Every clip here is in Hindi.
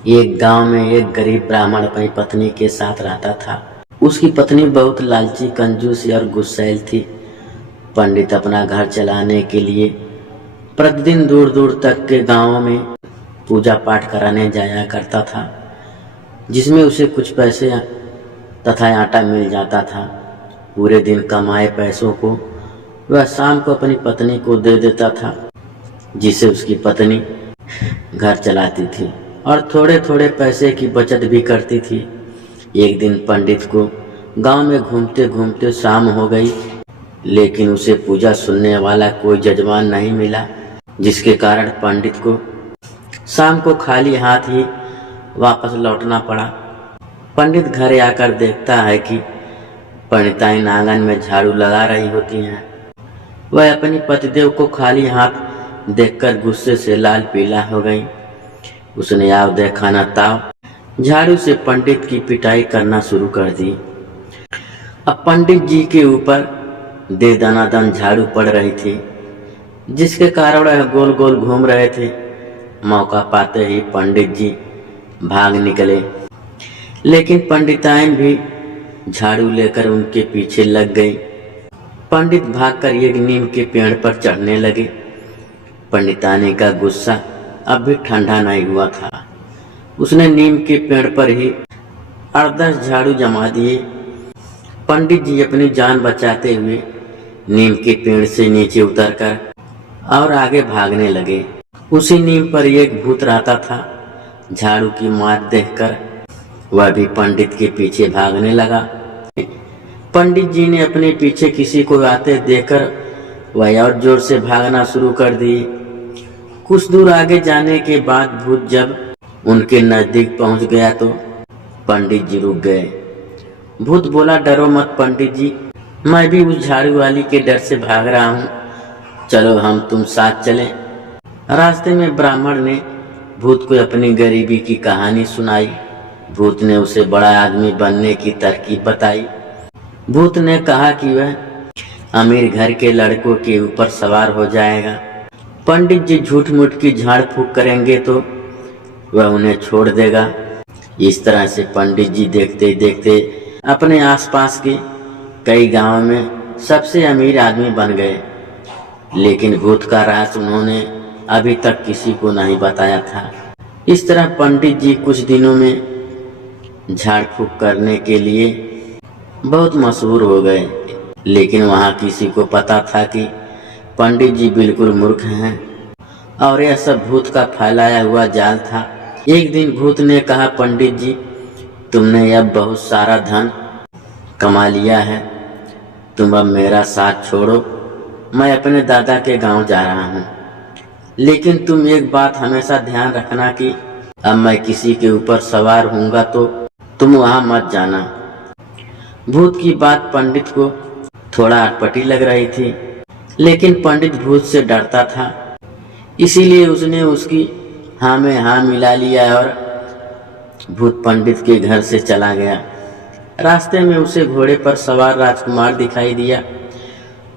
एक गांव में एक गरीब ब्राह्मण अपनी पत्नी के साथ रहता था। उसकी पत्नी बहुत लालची, कंजूस और गुस्सैल थी। पंडित अपना घर चलाने के लिए प्रतिदिन दूर दूर तक के गांवों में पूजा पाठ कराने जाया करता था, जिसमें उसे कुछ पैसे तथा आटा मिल जाता था। पूरे दिन कमाए पैसों को वह शाम को अपनी पत्नी को दे देता था, जिससे उसकी पत्नी घर चलाती थी और थोड़े थोड़े पैसे की बचत भी करती थी। एक दिन पंडित को गांव में घूमते घूमते शाम हो गई, लेकिन उसे पूजा सुनने वाला कोई जजमान नहीं मिला, जिसके कारण पंडित को शाम को खाली हाथ ही वापस लौटना पड़ा। पंडित घर आकर देखता है कि पंडिताइन आंगन में झाड़ू लगा रही होती हैं। वह अपनी पतिदेव को खाली हाथ देखकर गुस्से से लाल पीला हो गई। उसने आव देखा न ताव झाड़ू से पंडित की पिटाई करना शुरू कर दी। अब पंडित जी के ऊपर दे दनादन झाड़ू पड़ रही थी, जिसके कारण वह गोल गोल घूम रहे थे। मौका पाते ही पंडित जी भाग निकले, लेकिन पंडिताइन भी झाड़ू लेकर उनके पीछे लग गई। पंडित भागकर एक नीम के पेड़ पर चढ़ने लगे। पंडितानी का गुस्सा अब भी ठंडा नहीं हुआ था। उसने नीम के पेड़ पर ही 8-10 झाड़ू जमा दिए। पंडित जी अपनी जान बचाते हुए नीम के पेड़ से नीचे उतरकर और आगे भागने लगे। उसी नीम पर एक भूत रहता था। झाड़ू की मार देखकर वह भी पंडित के पीछे भागने लगा। पंडित जी ने अपने पीछे किसी को आते देखकर वह और जोर से भागना शुरू कर दी। कुछ दूर आगे जाने के बाद भूत जब उनके नजदीक पहुंच गया तो पंडित जी रुक गए। भूत बोला, डरो मत पंडित जी, मैं भी उस झाड़ू वाली के डर से भाग रहा हूँ, चलो हम तुम साथ चलें। रास्ते में ब्राह्मण ने भूत को अपनी गरीबी की कहानी सुनाई। भूत ने उसे बड़ा आदमी बनने की तरकीब बताई। भूत ने कहा कि वह अमीर घर के लड़कों के ऊपर सवार हो जाएगा। पंडित जी झूठ मूठ की झाड़ फूक करेंगे तो वह उन्हें छोड़ देगा। इस तरह से पंडित जी देखते देखते अपने आसपास के कई गांवों में सबसे अमीर आदमी बन गए, लेकिन भूत का राज उन्होंने अभी तक किसी को नहीं बताया था। इस तरह पंडित जी कुछ दिनों में झाड़ फूक करने के लिए बहुत मशहूर हो गए, लेकिन वहाँ किसी को पता था कि पंडित जी बिल्कुल मूर्ख हैं और यह सब भूत का फैलाया हुआ जाल था। एक दिन भूत ने कहा, पंडित जी, तुमने अब बहुत सारा धन कमा लिया है, तुम अब मेरा साथ छोड़ो, मैं अपने दादा के गांव जा रहा हूँ। लेकिन तुम एक बात हमेशा ध्यान रखना कि अब मैं किसी के ऊपर सवार होऊंगा तो तुम वहाँ मत जाना। भूत की बात पंडित को थोड़ा अटपटी लग रही थी, लेकिन पंडित भूत से डरता था, इसीलिए उसने उसकी हाँ में हाँ मिला लिया और भूत पंडित के घर से चला गया। रास्ते में उसे घोड़े पर सवार राजकुमार दिखाई दिया।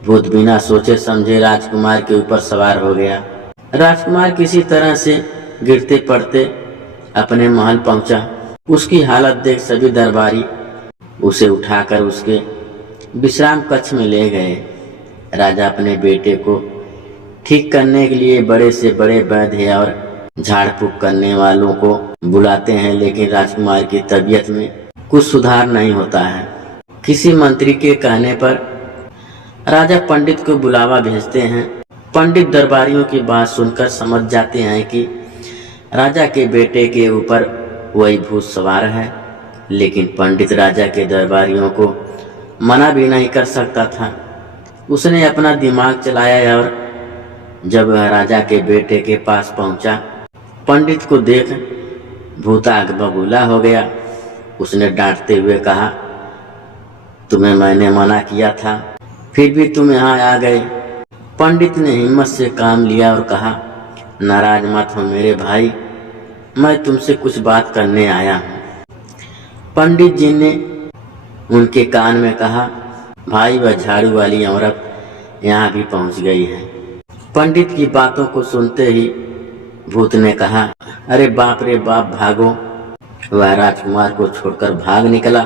भूत बिना सोचे समझे राजकुमार के ऊपर सवार हो गया। राजकुमार किसी तरह से गिरते पड़ते अपने महल पहुंचा। उसकी हालत देख सभी दरबारी उसे उठाकर उसके विश्राम कक्ष में ले गए। राजा अपने बेटे को ठीक करने के लिए बड़े से बड़े वैद्य और झाड़ फूक करने वालों को बुलाते हैं, लेकिन राजकुमार की तबीयत में कुछ सुधार नहीं होता है। किसी मंत्री के कहने पर राजा पंडित को बुलावा भेजते हैं। पंडित दरबारियों की बात सुनकर समझ जाते हैं कि राजा के बेटे के ऊपर वही भूत सवार है, लेकिन पंडित राजा के दरबारियों को मना भी नहीं कर सकता था। उसने अपना दिमाग चलाया और जब वह राजा के बेटे के पास पहुंचा, पंडित को देख भूत आग बबूला हो गया। उसने डांटते हुए कहा, तुम्हें मैंने मना किया था, फिर भी तुम यहाँ आ गए। पंडित ने हिम्मत से काम लिया और कहा, नाराज मत हो मेरे भाई, मैं तुमसे कुछ बात करने आया हूँ। पंडित जी ने उनके कान में कहा, भाई वह झाड़ू वाली औरत यहाँ भी पहुँच गई है। पंडित की बातों को सुनते ही भूत ने कहा, अरे बाप रे बाप, भागो। वह राजकुमार को छोड़कर भाग निकला।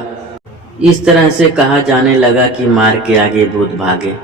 इस तरह से कहा जाने लगा कि मार के आगे भूत भागे।